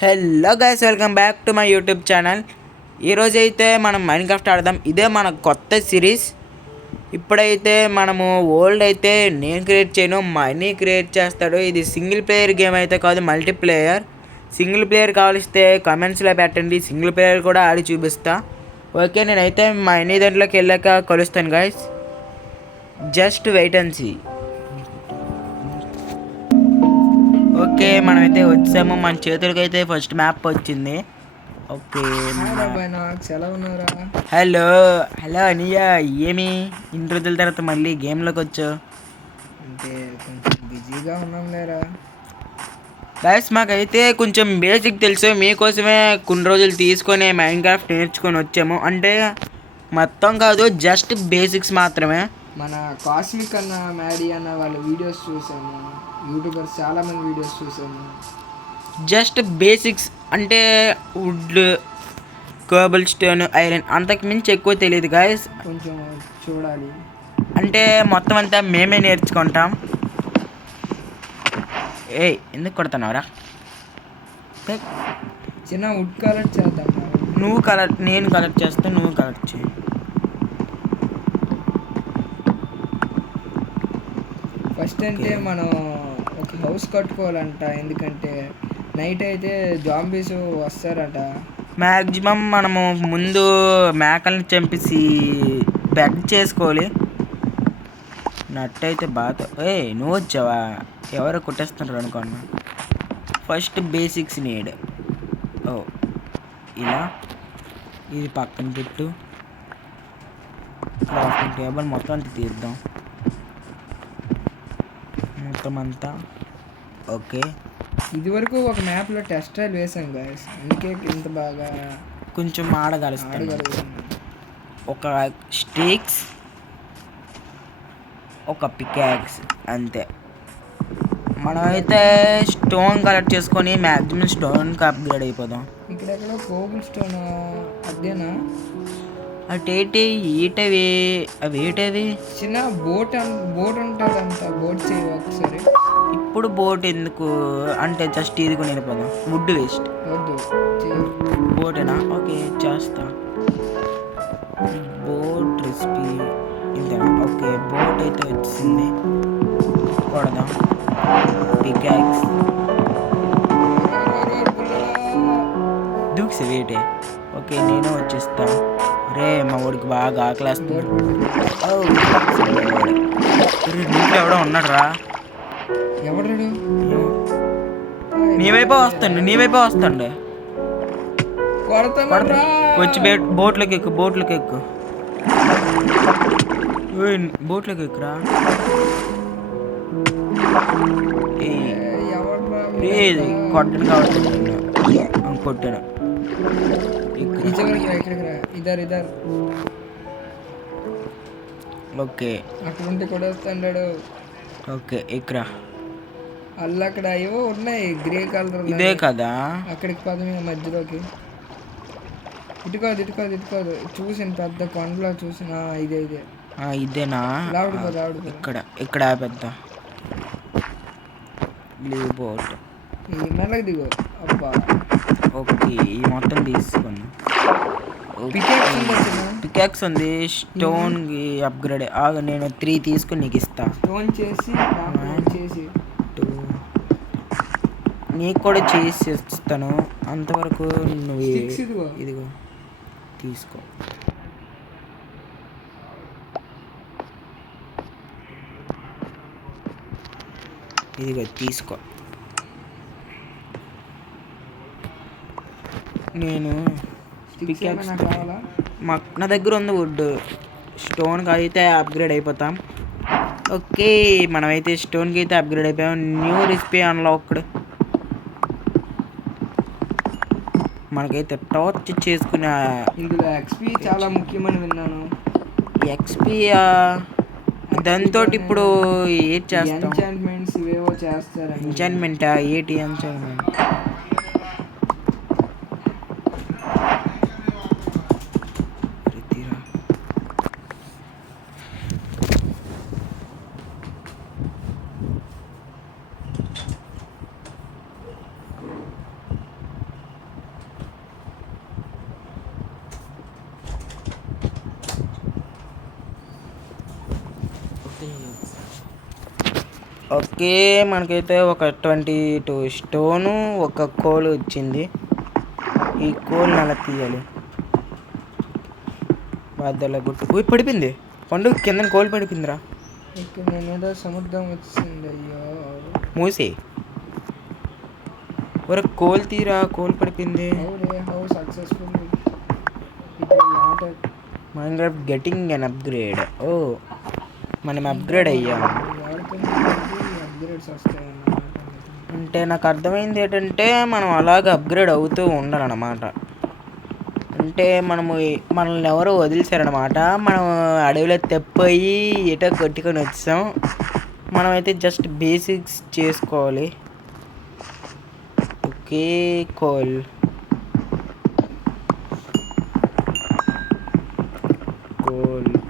Hello guys, welcome back to my YouTube channel. ఈరోజు అయితే మనం మైన్క్రాఫ్ట్ ఆడదాం. ఇదే మన కొత్త సిరీస్. ఇప్పుడైతే మనము ఓల్డ్ అయితే నేను క్రియేట్ చేయను, మనీ క్రియేట్ చేస్తాడు. ఇది సింగిల్ ప్లేయర్ గేమ్ అయితే కాదు, మల్టీప్లేయర్. సింగిల్ ప్లేయర్ కావలిస్తే కమెంట్స్లో పెట్టండి, సింగిల్ ప్లేయర్ కూడా ఆడి చూపిస్తా. ఓకే, నేనైతే మనీ దాంట్లోకి వెళ్ళాక కలుస్తాను guys. Just wait and see. Okay, మనమైతే వచ్చాము. మన చేతులకి అయితే ఫస్ట్ మ్యాప్ వచ్చింది. ఓకే, హలో హలో అనియా, ఏమి ఇన్ని రోజుల తర్వాత మళ్ళీ గేమ్లోకి వచ్చావు? అంటే కొంచెం బిజీగా ఉన్నాం లేరా. గైస్, మాకైతే కొంచెం బేసిక్ తెలుసు. మీకోసమే కొన్ని రోజులు తీసుకొని మైన్క్రాఫ్ట్ నేర్చుకొని వచ్చాము. అంటే మొత్తం కాదు, జస్ట్ బేసిక్స్ మాత్రమే. మన కాస్మిక్ అన్న, మ్యాడీ అన్న వాళ్ళ వీడియోస్ చూసాము. యూట్యూబర్స్ చాలామంది వీడియోస్ చూసాము. జస్ట్ బేసిక్స్ అంటే వుడ్, కోబుల్ స్టోన్, ఐరన్, అంతకు మించి ఎక్కువ తెలియదు గాయస్. కొంచెం చూడాలి. అంటే మొత్తం అంతా మేమే నేర్చుకుంటాం. ఎందుకు కొడుతున్నావురా? చిన్న వుడ్ కలెక్ట్ చేద్దాం. నువ్వు కలెక్ట్, నేను కలెక్ట్ చేస్తా, నువ్వు కలెక్ట్ చేయి. ఫస్ట్ అంటే మనం ఒక హౌస్ కట్టుకోవాలంట. ఎందుకంటే నైట్ అయితే జాంబీస్ వస్తారట. మ్యాక్సిమం మనము ముందు మేకల్ని చంపేసి బెడ్ చేసుకోవాలి. నట్ అయితే బాగా. నువ్వు వచ్చావా? ఎవరో కొట్టేస్తున్నారు అనుకోండి. First basics need. ఇలా ఇది పక్కన పెట్టు. క్రాఫ్టింగ్ టేబుల్ మొత్తం అంతా తీద్దాం, మొత్తం అంతా. ఓకే, ఇది వరకు ఒక మ్యాప్లో టెస్ట్ ట్రైల్ వేసాం గాయస్, అందుకే ఇంత బాగా కొంచెం ఆడగలుగుతాను. ఒక స్టిక్స్, ఒక పికాక్స్, అంతే. మనమైతే స్టోన్ కలెక్ట్ చేసుకొని మ్యాక్సిమం స్టోన్కి అప్గ్రేడ్ అయిపోదాం. ఇక్కడెక్కడో కోబుల్ స్టోన్ అదేనా? అటేటి ఈటవి, అవి ఏటవి? చిన్న బోట్ ఉంటుంది అంత. బోట్ చేయి ఒకసారి. ఇప్పుడు బోట్ ఎందుకు అంటే జస్ట్ ఇది కూడా వెళ్ళిపోదాం. Wood waste. వద్దు, బోటేనా? ఓకే, చేస్తా. బోట్ రెసిపీ ఇంతేనా? ఓకే, బోట్ అయితే వచ్చింది. కొడదాం. పికాక్స్ దూక్స్ వేటే. ఓకే, నేను వచ్చేస్తా. రే, మా ఊడికి బాగా ఆకలేస్తుంది. నీళ్ళు ఎవడో ఉన్నాడు రా. ఎవడు? నీ వైపే వస్తాండు. వచ్చి బోట్లోకి ఎక్కు. బోట్లోకి ఎక్కురా. కొట్టను కావచ్చు, కొట్టాను. ఓకే, అక్కడ ఉంటే కూడా వస్తాడు. ఓకే, ఇక్కడ అక్కడ ఏవో ఉన్నాయి గ్రే కలర్. ఇదే కదా? అక్కడికి పదమే మధ్యలోకి. ఇటుకోదు. చూసిన పెద్ద కొండలో చూసిన ఇదే. ఇదేనా? ఇక్కడ పెద్ద బోట్. మెల్లగా దిగు. అబ్బా, ఓకే, ఈ మొత్తం తీసుకున్నా. పికాక్స్ ఉంది. Stone upgrade. నేను 3 తీసుకుని నీకు ఇస్తా. స్టోన్ చేసి నీకు కూడా చేసి ఇస్తాను. అంతవరకు నువ్వు ఇదిగో తీసుకో. తీసుకో. నేను నా దగ్గర ఉంది వుడ్. స్టోన్కి అయితే అప్గ్రేడ్ అయిపోతాం. ఓకే, మనమైతే స్టోన్కి అయితే అప్గ్రేడ్ అయిపోయాం. New recipe unlocked. మనకైతే టార్చ్ చేసుకునే ఇందులో ఎక్స్పీ చాలా ముఖ్యమని విన్నాను. ఎక్స్పీ దాంతో ఇప్పుడు ఏం చేస్తాం? ఎంచాంట్మెంట్స్ ఇవేవో చేస్తారు. ఎంచాంట్మెంటా? ఏంటి ఎంచాంట్మెంట్? ఓకే, మనకైతే ఒక 22 స్టోను ఒక కోల్ వచ్చింది. ఈ కోల్ని అలా తీయాలి. బాధల గుట్టు పడిపోయింది. పండు కింద కోల్ పడిపోయిందిరా. ఇక్కడ నేనేదో సముద్రం వచ్చింది. అయ్యో మూసి ఒక కోల్ తీరా, కోల్ పడిపోయింది. How successful Minecraft getting an upgrade. ఓ మనం అప్గ్రేడ్ అయ్యాం. అప్గ్రేడ్స్ వస్తాయన్నమాట. అంటే నాకు అర్థమైంది ఏంటంటే మనం అలాగ అప్గ్రేడ్ అవుతూ ఉండాలన్నమాట. అంటే మనల్ని ఎవరో వదిలేశారనమాట. మనం అడవిలో తెప్పయి ఎటో కొట్టుకొని వచ్చాం. మనమైతే జస్ట్ బేసిక్స్ చేసుకోవాలి. ఓకే, కోల్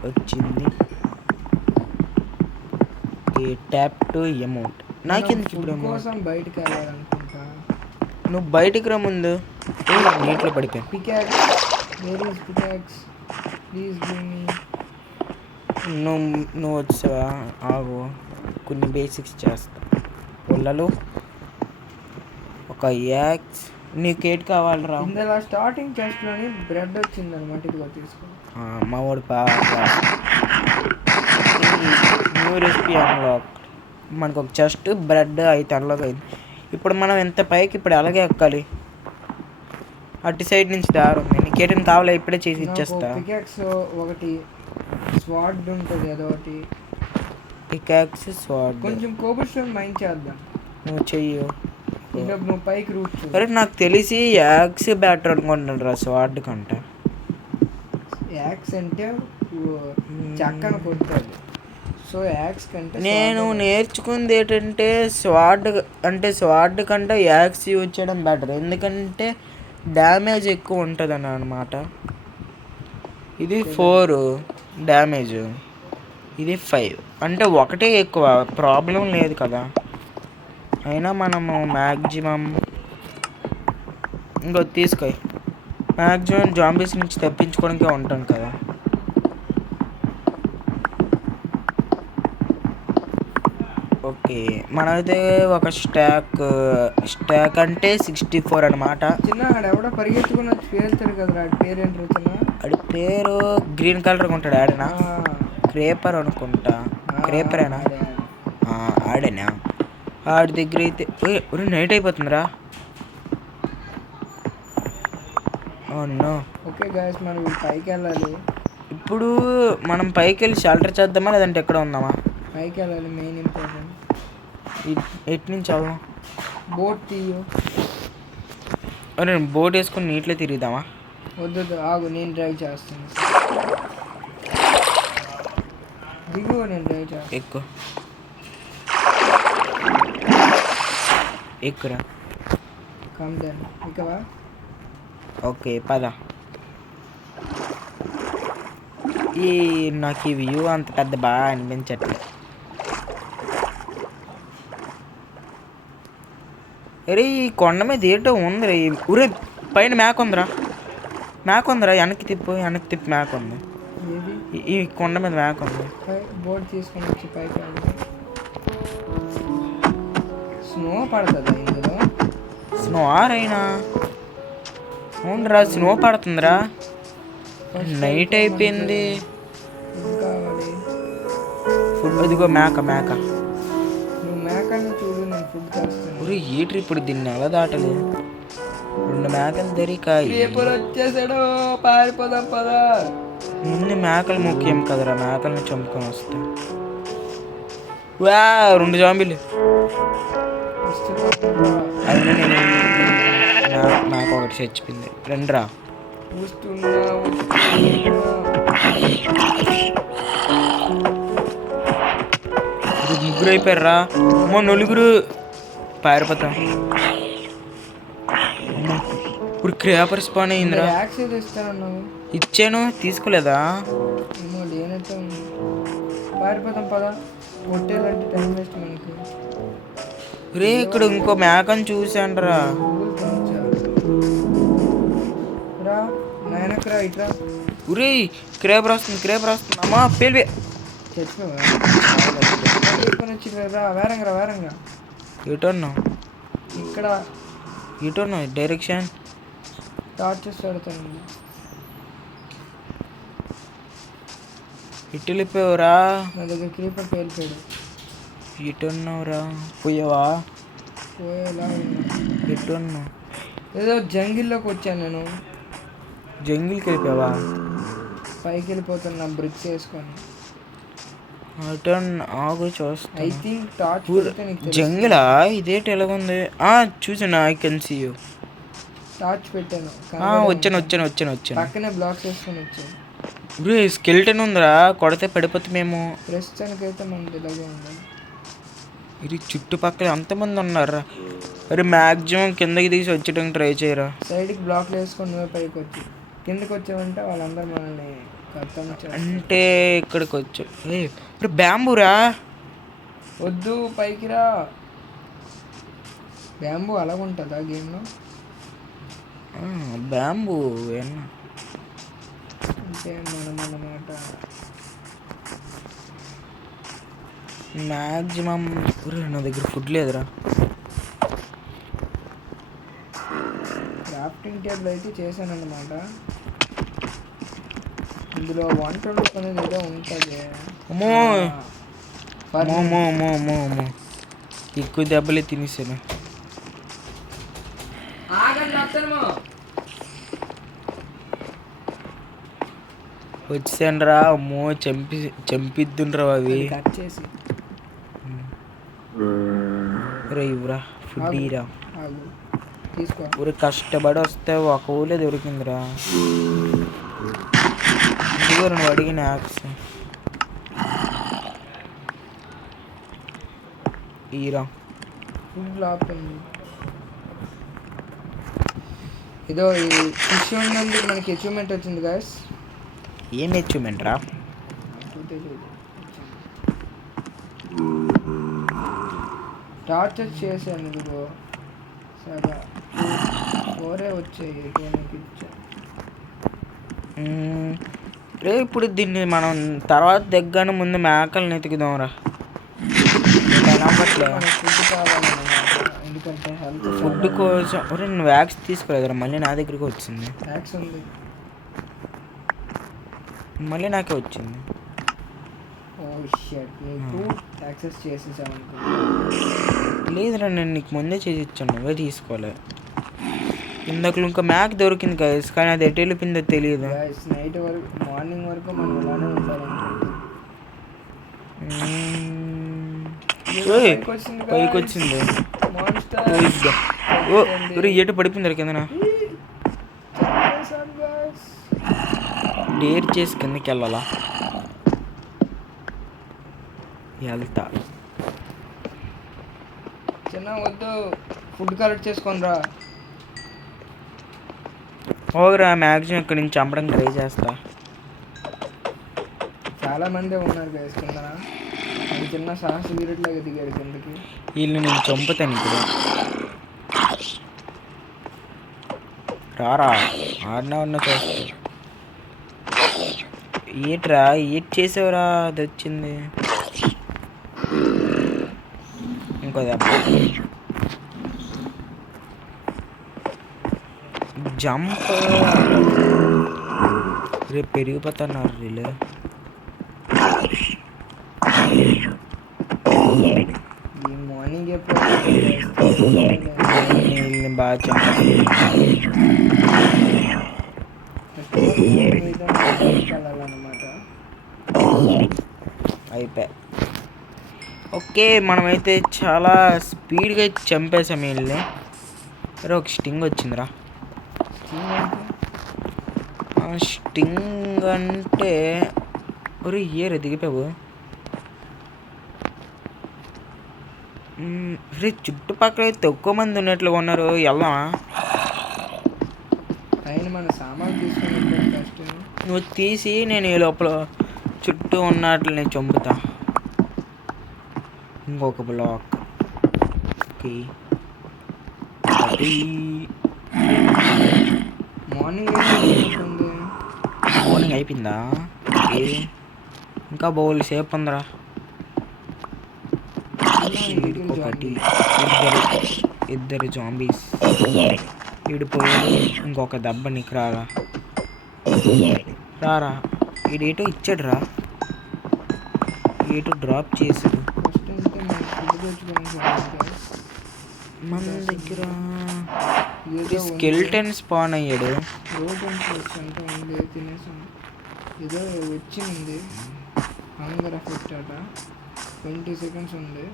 వచ్చింది. Okay, tap to amount. నాకెందుకు ఇప్పుడు కోసం బయటకు వెళ్ళాలనుకుంటా. నువ్వు బయటికి రా ముందు. నీటిలో పడిపోయాను. Peacocks, where is peacocks? Please give me. నువ్వు వచ్చావా? ఆగు, కొన్ని బేసిక్స్ చేస్తా. పొల్లలు, ఒక యాక్స్. నీకు ఏట్ కావాలరా? ఇందులో స్టార్టింగ్ చెస్ట్లోని బ్రెడ్ వచ్చిందనమాట. ఇదిగో తీసుకో. మా వాడు న్యూ రెసిపీ అన్లాక్. మనకు ఒక చెస్ట్ బ్రెడ్ అయితే అన్లాక్ అయింది. ఇప్పుడు మనం ఎంత పైకి ఇప్పుడు అలాగే ఎక్కాలి. అటు సైడ్ నుంచి దారి ఉంది. నీకు ఏటైనా కావాలా? ఇప్పుడే చేసి ఇచ్చేస్తా. పికాక్స్ ఒకటి, స్వాడ్ ఉంటుంది అదొకటి. పికాక్స్, స్వాడ్. కొంచెం కోబల్ స్టోన్ మైండ్ చేద్దాం. నువ్వు చెయ్యు. నువ్వు పైకి రూట్. అరే నాకు తెలిసి యాక్స్ బ్యాటర్ అనుకుంటాను రా స్వాడ్ కంట. యాక్స్ అంటే చక్కన కొట్టాలి. సో యాక్స్ కంటే నేను నేర్చుకుంది ఏంటంటే స్వాడ్ కంటే యాక్స్ యూజ్ చేయడం బెటర్. ఎందుకంటే డ్యామేజ్ ఎక్కువ ఉంటుంది అన్నమాట. ఇది 4 డ్యామేజ్, ఇది 5. అంటే ఒకటే ఎక్కువ, ప్రాబ్లం లేదు కదా. అయినా మనము మ్యాక్సిమం ఇంకో తీసుకో. మ్యాక్సిమం జాంబీస్ నుంచి తప్పించుకోవడానికే ఉంటాను కదా. ఓకే, మనమైతే ఒక స్టాక్ అంటే 64 అనమాట. చిన్న ఆడెవడో పరిగెత్తుకుని వచ్చి పేరుతాడు కదా. ఆడి పేరేంటి చిన్న? ఆడి పేరు గ్రీన్ కలర్ ఉంటాడు. ఆడేనా? క్రేపర్ అనుకుంటా. క్రేపరేనా? ఆడేనా? ఆడి దగ్గర అయితే నైట్ అయిపోతుందిరా. ఓకే గైస్, మనం పైకి వెళ్ళాలి. ఇప్పుడు మనం పైకి వెళ్ళి షెల్టర్ చేద్దామా లేదంటే ఎక్కడ ఉందామా? పైకి వెళ్ళాలి, మెయిన్ ఇంపార్టెంట్. ఎటు నుంచి అవుదాం? బోట్ తీయు. బోట్ వేసుకొని నీటిలో తిరుగుదామా? వద్దు, ఆగు, నేను డ్రైవ్ చేస్తాను. దిగు, నేను డ్రైవ్ చేస్తాను. ఎక్కురా. కమ్ దెన్, ఇకవా. ఓకే, పద. నాకు ఈ వ్యూ అంత పెద్ద బాగా అనిపించట్లేదు. అరే ఈ కొండ మీద ఏంటో ఉంది. ఊరే పైన మేక ఉందిరా. వెనక్కి తిప్పు మేక ఉంది. ఈ కొండ మీద మేక ఉంది. బోట్ తీసుకొని వచ్చి పైకి స్నో పడుతుందా ఇందులో? స్నో అయినా అవునరా, స్నో పడుతుందిరా. నైట్ అయిపోయింది. ఫుడ్ అదిగో మేక. నువ్వు మేకని చూడు, నేను ఫుడ్ చేస్తాను. ఈటర్ ఇప్పుడు దీన్ని ఎలా దాటలేదు? 2 మేకలు దొరికా. వచ్చేసాడు, పారిపోదాం పదా. ముందు మేకలు ముఖ్యం కదరా, మేకలను చంపుకొని వస్తా. 2 జాంబీలు. అయినా నేను నాకు ఒకటి చచ్చిపోయింది. 2 రా. ముగ్గురు అయిపోయారా? నలుగురు పారిపోతాం. ఇప్పుడు క్రేపర్ స్పాన్ అయిందిరా. ఇచ్చాను, తీసుకోలేదా? పారిపోతాం పదా. కొట్టేయాలంటే టైం వేస్ట్ మనకి. రే ఇక్కడ ఇంకో మేకను చూసాండ్రా. ఇట్రా ఉరే క్రేపర్ వస్తుంది. అమ్మా పేలివే. చచ్చిపోవా వచ్చిరా వేరంగా వేరంగా ఎటున్నావు ఇక్కడ ఎటున్నావు డైరెక్షన్ టార్చెస్ పెడతాను ఇటు వెళ్ళిపోయావురా నా దగ్గర క్రీపర్ పేలిపోయాడు ఎటున్నావురా పోయావా పోయేలా ఉన్నా ఎటున్నావు ఏదో జంగిల్లోకి వచ్చాను నేను జంగిల్కి వెళ్ళిపోయావా పైకి వెళ్ళిపోతున్నా బ్రిక్స్ వేసుకొని అటన్ ఆగు చూస్తా ఐ థింక్ టార్చ్ పెడితే నీకు తెలుస్తుంది. జంగిలా ఇదేంటి ఎలాగుంది చూసాను I can see you torch పెట్టాను వచ్చాను పక్కనే బ్లాక్స్ వేసుకొని వచ్చాను బ్రో స్కెల్టన్ ఉందిరా కొడితే పడిపోతే మేము ప్రస్తుతానికైతే మనది ఇలాగే ఉండాలి ఇది చుట్టుపక్కల ఎంతమంది ఉన్నారా అరే మ్యాక్సిమం కిందకి తీసి వచ్చేయడానికి ట్రై చేయరా సైడ్కి బ్లాక్లు వేసుకొని నువ్వే పైకి వచ్చి కిందకి వచ్చావంటే వాళ్ళందరూ మనల్ని ఖతం చేస్తారు. అంటే ఇక్కడికి వచ్చు ఇప్పుడు బ్యాంబూరా వద్దు పైకి రా బ్యాంబూ అలాగ ఉంటుందా గేమ్లో బ్యాంబూ ఏనా అంటే మనం అన్నమాట మ్యాక్సిమం నా దగ్గర ఫుడ్ లేదురా క్రాఫ్టింగ్ టేబుల్ అయితే చేశానన్నమాట ఇందులో వంటలు అనేది ఏదో ఉంటుంది అమ్మో ఎక్కువ దెబ్బలే తినేసాను వచ్చానురా అమ్మో చంపిద్దుండ్రా అవి కట్ చేసి ఇవ్వరా ఫుడ్ ఇరా ఆగు తీసుకో ఊరి కష్టపడి వస్తే ఒక ఊళ్ళో దొరికిందిరా ఇదిగో నువ్వు అడిగిన యాక్స్ ఈరా ఫుల్ ఆపుతుంది ఏదో ఈ ఫిష్ ఉన్నందుకు మనకి అచీవ్మెంట్ వచ్చింది గాయస్ ఏం అచీవ్మెంట్ రా టార్చర్ చేశాను ఇదిగో సరే ఫోరే వచ్చాయి ఎటువంటి ఇచ్చా రే ఇప్పుడు దీన్ని మనం తర్వాత దగ్గర ముందు మేకలను ఎతుకుదాంరా ఫుడ్ కావాలన్నమాట ఎందుకంటే హెల్త్ ఫుడ్ కోసం నువ్వు వ్యాక్స్ తీసుకోలేదురా మళ్ళీ నా దగ్గరికి వచ్చింది ట్యాక్స్ ఉంది మళ్ళీ నాకే వచ్చింది ఓ షట్ నీకు యాక్సెస్ చేసేసామనుకో లేదురా నేను నీకు ముందే చేసి ఇచ్చాను నువ్వే తీసుకోలే ఇందాక ఇంకా మ్యాక్ దొరికింది గైస్ కానీ అది ఎటు వెళ్ళిపోయిందో తెలియదు నైట్ వరకు మార్నింగ్ వరకు మనం ఇలానే ఉండాలనుకుంటున్నాం పైకి వచ్చింది ఎటు పడిపోయింది కిందన డేర్ చేసి కిందకి వెళ్ళాలా వెళ్తా చిన్న వద్దు ఫుడ్ కలెక్ట్ చేసుకొని రా ఓరా మ్యాక్సిమం ఇక్కడ నుంచి చంపడం ట్రై చేస్తా చాలా మంది ఉన్నారు వేసుకుందా అది చిన్న సాహస వీరుట్లాగా దిగాడు కిందకి వీళ్ళు నేను చంపుతాను ఇప్పుడు రారా ఆడినా ఉన్న చూస్తా ఏట్రా ఏట్ చేసావురా అది వచ్చింది ఇంకో దెబ్బ జంప్ రేపు పెరిగిపోతున్నారు వీళ్ళు ఈ మార్నింగ్ ఎప్పుడు వీళ్ళని బాగా వెళ్ళాలన్నమాట అయిపోయా ఓకే మనమైతే చాలా స్పీడ్గా చంపేసాం వీళ్ళని సరే ఒక స్టింగ్ వచ్చిందిరా స్టింగ్ అంటే ఒరే ఏరే దిగిపోయావు రే చుట్టుపక్కల అయితే ఎక్కువ మంది ఉన్నట్లుగా ఉన్నారు వెళ్దామా పైన మన సామాన్ తీసుకుని ఫస్ట్ నువ్వు తీసి నేను ఈ లోపల చుట్టూ ఉన్నట్లు నేను చంపుతా ఇంకొక బ్లాక్ ఓకే మార్నింగ్ మార్నింగ్ అయిపోయిందా ఇంకా బౌల్ సేపు ఉందిరా. ఒకటి ఇద్దరు జాంబీస్. ఈడిపోయాడు. ఇంకొక దెబ్బ నీకు రారా. రారా. ఈడేటో ఇచ్చాడు రా. ఏటో డ్రాప్ చేసాడు ఫస్ట్ అయితే మనం ఫుడ్ తెచ్చుకోవడానికి మన దగ్గర. ఏదో స్కెల్టన్ స్పాన్ అయ్యాడు. రోడ్ అంటే ఉంది తినేసాం. ఏదో వచ్చింది హంగర్ ఎఫెక్ట్ అట. 20 seconds ఉంది.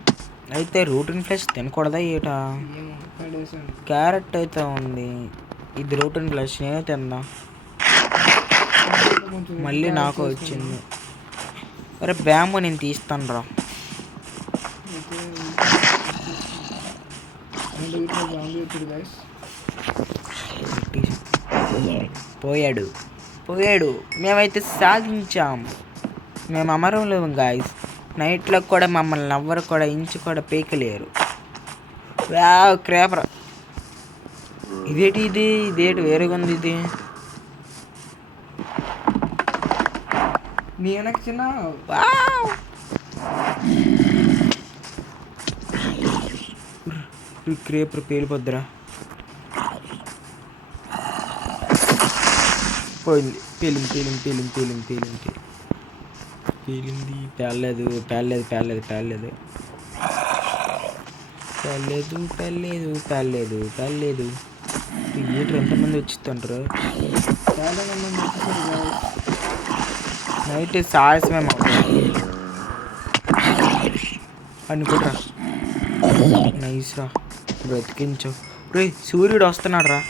అయితే రూటిన్ ఫ్లెష్ తినకూడదా ఏటా? ఏమో పడేసాను. క్యారెట్ అయితే ఉంది. ఇది రూటిన్ ఫ్లెష్ నేనే తిందా. కొంచెం మళ్ళీ నాకు వచ్చింది. అరే బ్యాంబో నేను తీస్తాను రా. అయితే అండ్ ఇట్లా జాంబీ వచ్చింది గైస్. పోయాడు పోయాడు. మేమైతే సాధించాం. మేము అమరంలో గాయస్. నైట్లో కూడా మమ్మల్ని ఎవ్వరు కూడా ఇంచు కూడా పీకలేరు. Wow creeper. ఇదేటి వేరేగా ఉంది ఇది. నీ వెనక చిన్న క్రేపర్ పేలిపోద్దురా. పోయింది. పేలింది పేలింది పేలింది పేలింది పేలింది పేలింది. పేలేదు పేలేదు పేలేదు పేలేదు పేలేదు పేలేదు పేలేదు పేలేదు. థియేటర్ ఎంతమంది వచ్చింటారు? చాలా మంది వచ్చేసారు గైస్. నైట్ సాహసమేమో అనుకుంటా. నైస్ రా. బ్రతికించు. రే సూర్యుడు వస్తున్నాడు రా.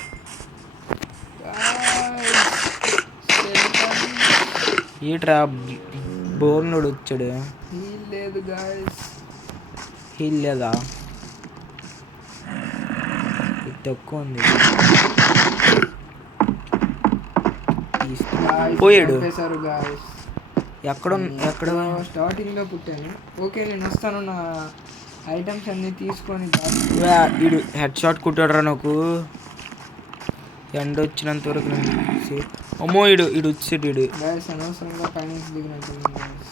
ఏట్రా బోర్నుడు వచ్చాడు. హీల్ లేదు గైస్. హీల్ లేదా? ఇది తక్కువ ఉంది. పోయాడు. గైస్ ఎక్కడ స్టార్టింగ్ లో పుట్టాను. ఓకే నేను వస్తాను. నా ఐటమ్స్ అన్ని తీసుకొని ఇడు హెడ్ షాట్ కుట్టాడు రా నాకు. ఎండ వచ్చినంత వరకు అమ్మో ఇడు వచ్చాడు. ఇడు గైస్ అనవసరంగా పైనుంచి దిగినట్టుంది గైస్.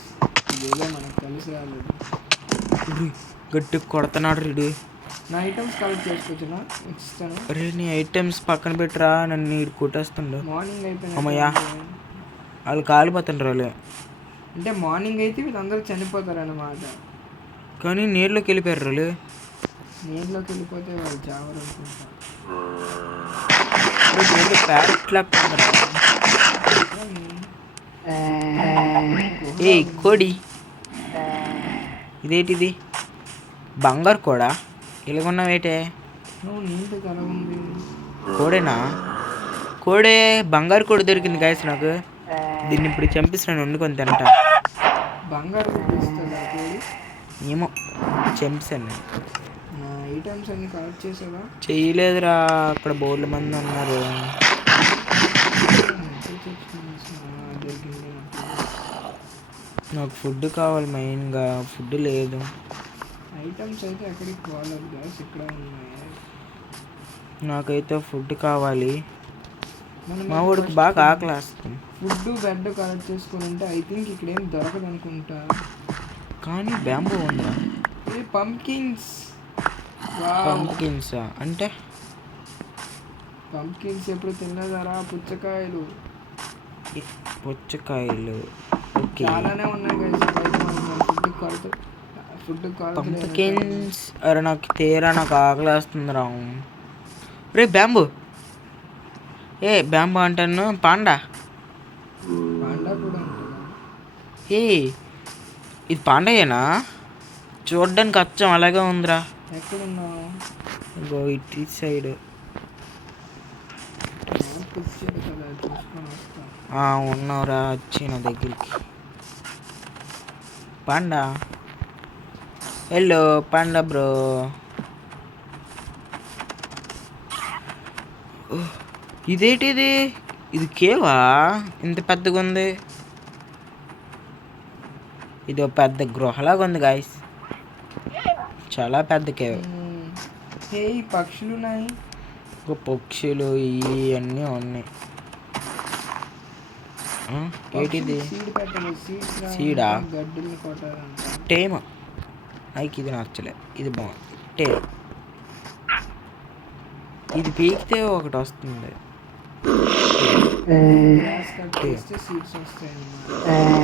ఇదేదో మనకు కలిసి రాలేదు. గట్టి కొడుతున్నాడు ఇడు. నా ఐటమ్స్ కలెక్ట్ చేసుకోవచ్చునా? ఇస్తాను. అరే నీ ఐటమ్స్ పక్కన పెట్టరా. నన్ను ఇడు కొట్టేస్తుండు. మార్నింగ్ అయిపోయింది. అమ్మయ్యా వాళ్ళు కాలిపోతుండ్రు వాళ్ళు. అంటే మార్నింగ్ అయితే వీళ్ళందరూ చనిపోతారు అన్నమాట. కానీ నీళ్ళలోకి వెళ్ళిపోయారు వాళ్ళు. నీళ్ళలోకి వెళ్ళిపోతే వాళ్ళు చావరు అనుకుంటా. ఏ కోడి ఇదేంటిది? బంగారు కోడా ఇలాగున్నావేటే? నువ్వు నీళ్ళు కలగుంది. కోడేనా? కోడే బంగారు కోడి దొరికింది గాయస్ నాకు. దీన్ని ఇప్పుడు చంపిస్తున్నాను. వండుకొని తింటా. బంగారు ఇస్తుందా కోడి? ఏమో చంపిస్తాను. నా ఐటమ్స్ అన్ని కలెక్ట్ చేసావా? చేయలేదురా. అక్కడ బోర్డు మంది ఉన్నారు. నాకు ఫుడ్ కావాలి మెయిన్గా. ఫుడ్ లేదు. ఐటమ్స్ అయితే ఎక్కడికి పోలేదు గాయస్. ఇక్కడ ఉన్నాయి. నాకైతే ఫుడ్ కావాలి. మా ఊడికి బాగా ఆకలి వస్తుంది. ఫుడ్ బెడ్ కలెక్ట్ చేసుకుని ఉంటే ఐ థింక్ ఇక్కడ ఏం దొరకదు అనుకుంటా. కానీ బ్యాంబూ ఉందా? ఇది పంకిన్స్. పంకిన్స్ అంటే పంకిన్స్ ఎప్పుడు తిన్నదారా? పుచ్చకాయలు. పుచ్చకాయలు ఓకే. చాలానే ఉన్నాయి గైస్. Food pumpkins. అరే నాకు తీరా నాకు ఆకలి వస్తుంది రా. రే బ్యాంబూ. ఏ బ్యాంబూ అంటాను. పాండా. పాండా కూడా ఉంటుందా? ఏ ఇది పాండాయేనా? చూడ్డానికి అచ్చం అలాగే ఉందిరా. ఎక్కడున్నావు? ఇంకో ఇటు సైడ్. వచ్చాడు కదా చూసుకొని వస్తా. ఉన్నావురా. వచ్చి నా దగ్గరికి. పాండా. Hello panda bro. ఇదేంటిది? ఇది కేవా? ఇంత పెద్దగా ఉంది. ఇది ఒక పెద్ద గృహలాగా ఉంది గాయస్. చాలా పెద్ద కేవ్. హే పక్షులు ఉన్నాయి. పక్షులు ఇవన్నీ ఉన్నాయి. ఏంటిది సీడ్ పెట్టాలి. సీడ్స్ సీడా గడ్డిని కొట్టాలంట. టేమ్ నాకు ఇది నచ్చలే, ఇది బాగుంది టేమ్. ఇది పీకితే ఒకటి వస్తుంది. గ్రాస్ కట్ చేస్తే సీడ్స్ వస్తాయి అన్నమాట.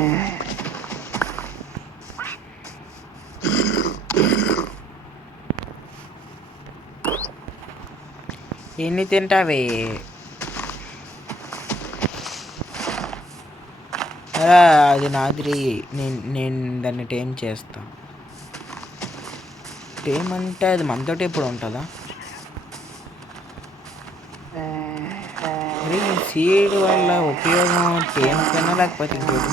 ఎన్ని తింటావే? అలా అది నాదిరి. నేను దాన్ని టేమ్ చేస్తా. టేమ్ అంటే అది మనతోటి ఎప్పుడు ఉంటుందా? మరి సీడ్ వల్ల ఉపయోగం టేమ్ కన్నా లేకపోతే ఇంకేటి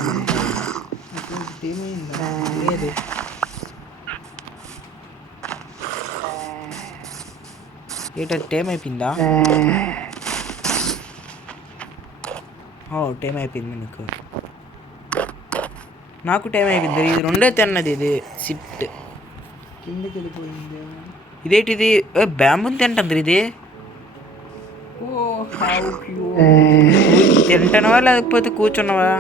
టీమ్ అయిందా? లేదు. ఏటో టేమ్ అయిపోయిందా? టైం అయిపోయింది నీకు. నాకు టైం అయిపోయింది. ఇది రెండో తిన్నది. ఇది సిట్ కిందకి వెళ్ళిపోయింది. ఇదేంటిది? బ్యాంబుని తింటుంది ఇది. తింటానవా లేకపోతే కూర్చున్నావా?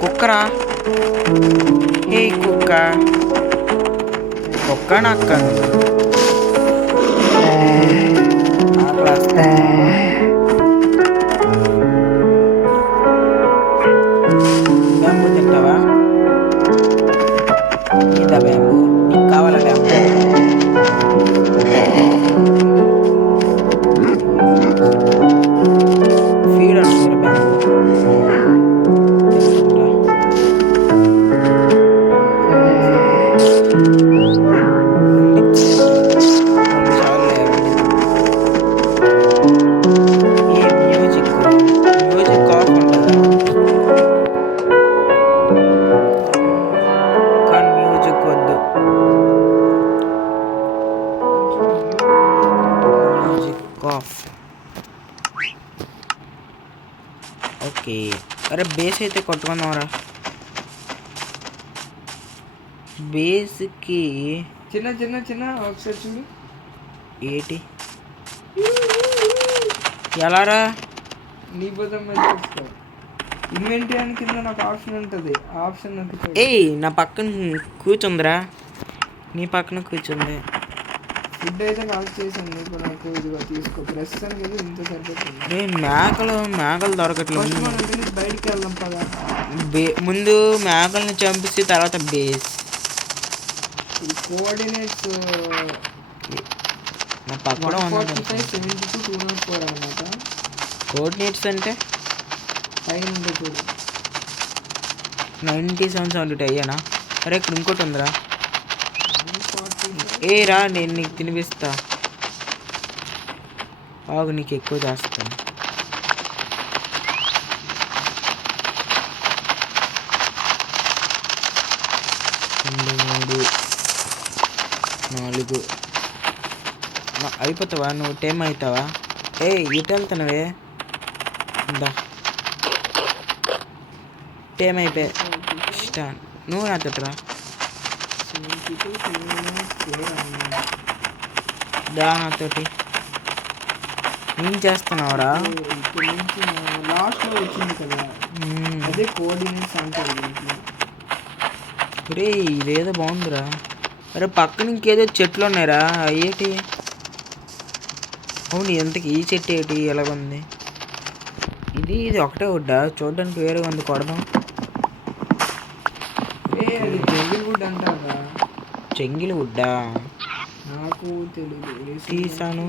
కుక్కరా? ఏ కుక్క కుక్క నక్క బ్యాంబు తింటావా? ఇదా బ్యాంబు? నీకు కావాలా బ్యాంబు? ఫీడ్ అనుకోరు బ్యాంబు. ఓకే, అరే బేస్ అయితే కొట్టుకుందాంరా. బేస్కి చిన్న చిన్న చిన్న ఒకసారి చూడు. ఏటి ఎలారా? నీ బుధం మీద చూసుకో. ఇన్వెంటరీ అని కింద నాకు ఆప్షన్ ఉంటుంది. ఆప్షన్ ఏయ్ నా పక్కన కూర్చుందిరా. నీ పక్కన కూర్చుంది. ఫుడ్ అయితే కలెక్ట్ చేసాను. ఇప్పుడు నాకు ఇదిగో తీసుకో. ప్రస్తుతానికి అయితే ఇంత సరిపోతుంది. మేకలు దొరకట్లేదు. మనం బయటికి వెళ్దాం పదా. ముందు మేకల్ని చంపిస్తే తర్వాత బేస్. ఇది కోఆర్డినేట్స్ నా పక్కన 145, 72, 204 అన్నమాట. కోఆర్డినేట్స్ అంటే పైన ఉండే చూడు. 97, 72 అయ్యానా? అరే ఇక్కడ ఇంకోటి ఉందిరా. ఏ రా, నేను నీకు తినిపిస్తా. ఆగు, నీకు ఎక్కువ చేస్తాను. 2, 3, 4 అయిపోతావా? నువ్వు టైం అవుతావా? ఏ ఇటు వెళ్తున్నావే? ఇందా టైం అయిపోయా. స్టాండ్ నువ్వు నాతోట్రా. దా నాతోటి. ఏం చేస్తున్నావురా? లాస్ట్ లో వచ్చింది కదా, అదే కోఆర్డినేట్స్ అంటారు. రే ఇదేదో బాగుందిరా. అరే పక్కన ఇంకేదో చెట్లు ఉన్నాయిరా. అయ్యేటి? అవును, ఎంతకి ఈ చెట్టు ఏంటి ఎలాగుంది? ఇది ఒకటే వుడ్డా? చూడడానికి వేరే ఉంది. కొడదాం. జంగిల్ వుడ్ అంటారా? చెంగిల్ వుడ్డా? నాకు తెలియదు. తీసాను.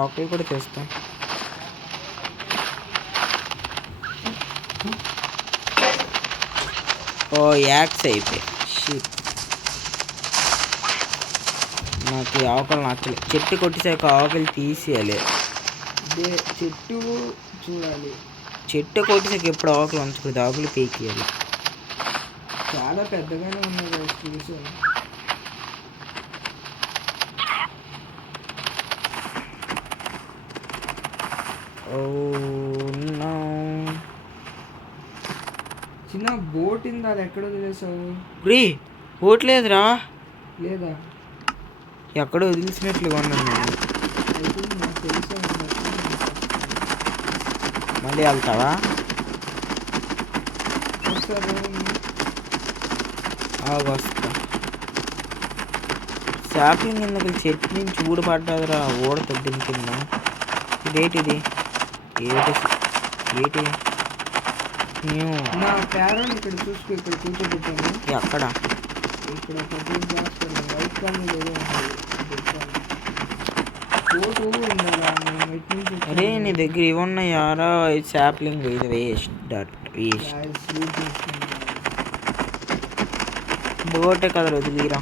ఆకులు కూడా తెస్తాను. యాక్స్ అయిపోయి. నాకు ఈ ఆకులు నచ్చలేదు. చెట్టు కొట్టేసాక ఆకులు తీసేయాలి. చెట్టు చూడాలి. చెట్టు కొట్టేసాక ఎప్పుడు ఆకులు ఉంచకూడదు. ఆకులు పీకేయాలి. చాలా పెద్దగానే ఉన్నాయి స్పేస్. చిన్న బోట్ ఇందా, అది ఎక్కడ వదిలేసావు? రే బోట్ లేదురా. లేదా? ఎక్కడో వదిలిసినట్లు ఉన్నాను నేను. నాకు తెలుసా. మళ్ళీ వెళ్తావా? ఒకసారి వస్తా. షాపింగ్ ఎందుకు చెట్టు నుంచి ఊడిపడ్డదిరా, ఊడుతుంది దీని కింద. ఇదేంటిది? ఏంటి నా ప్యారన్ ఇక్కడ చూసుకో, ఇక్కడ కూర్చోబెట్టాను. ఎక్కడ? ఇక్కడ వైట్ కలర్ ఏదో ఫోటో ఉండాలా? అరే నీ దగ్గర ఇవి ఉన్నాయారా? షాప్లింగ్ ఇది వేస్ట్ బోటే కదా వదిలిరా.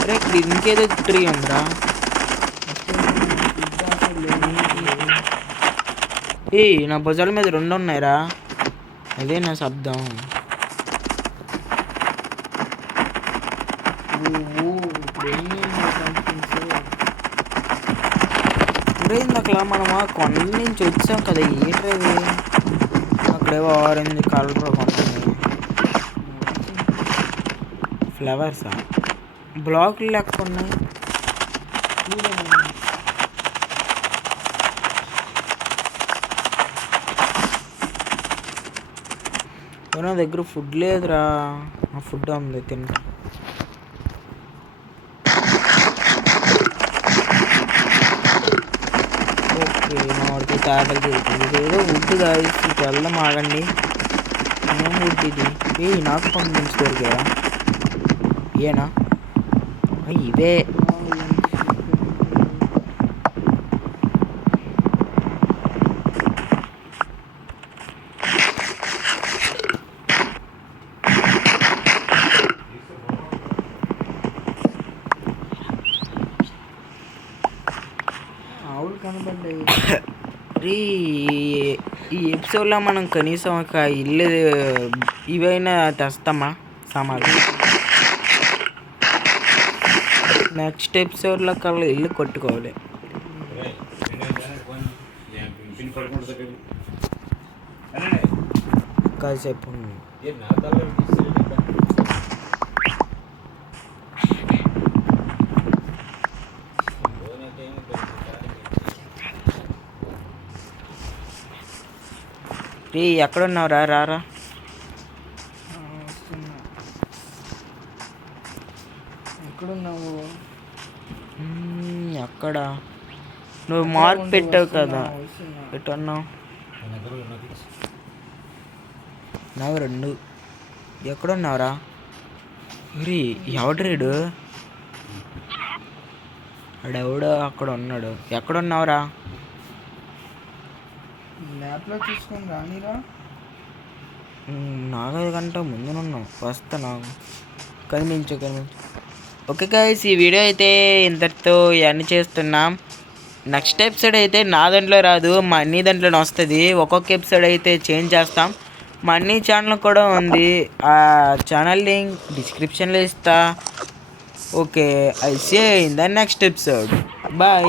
అరే ఇక్కడ ఇంకేదో ట్రీ ఉందిరా. నా భుజాల మీద 2 ఉన్నాయిరా. అదే నా శబ్దం. ఇందాకలా మనం ఆ కొండ నుంచి వచ్చాం కదా, ఏంటది? అక్కడేవో ఆరెంజ్ కలర్ కొంటుంది. ఫ్లవర్సా? బ్లాక్లు లెక్క ఉన్నాయి. నా దగ్గర ఫుడ్ లేదురా. ఆ ఫుడ్ ఉంది, తింటా. ఓకే, మా వాడికి తాటలు చేస్తుంది. ఇదేదో వుడ్ కాదు, వెళ్దాం, ఆగండి. ఏం వుడ్ ఇది? నాకు పంపించి దొరికాయా? ఏనా? ఇవే. ఈ ఎపిసోడ్లో మనం కనీసం ఒక ఇల్లు ఇవైనా తెస్తామా సామాన్లు? నెక్స్ట్ ఎపిసోడ్లో కల్లా ఇల్లు కొట్టుకోవాలి. కాసేపు ఎక్కడున్నావురా? రారా. ఎక్కడున్నావు? ఎక్కడ? నువ్వు మార్క్ పెట్టావు కదా, ఎటు అన్నావు? నాకు 2. ఎక్కడున్నావురా? ఎవడ్రీడు? ఆడెవడో అక్కడ ఉన్నాడు. ఎక్కడున్నావురా? ల్యాప్లో చూసుకొని రానిరా. 4 గంటల ముందునున్నావు. వస్తా, నాకు కనిపించు. ఓకే గైస్, ఈ వీడియో అయితే ఇంతటితో ఇవన్నీ చేస్తున్నాం. నెక్స్ట్ ఎపిసోడ్ అయితే నా దాంట్లో రాదు, మా అన్నీ దాంట్లోనే వస్తుంది. ఒక్కొక్క ఎపిసోడ్ అయితే చేంజ్ చేస్తాం. మా అన్నీ ఛానల్ కూడా ఉంది, ఆ ఛానల్ లింక్ డిస్క్రిప్షన్లో ఇస్తా. Okay, I see you in the next episode. Bye.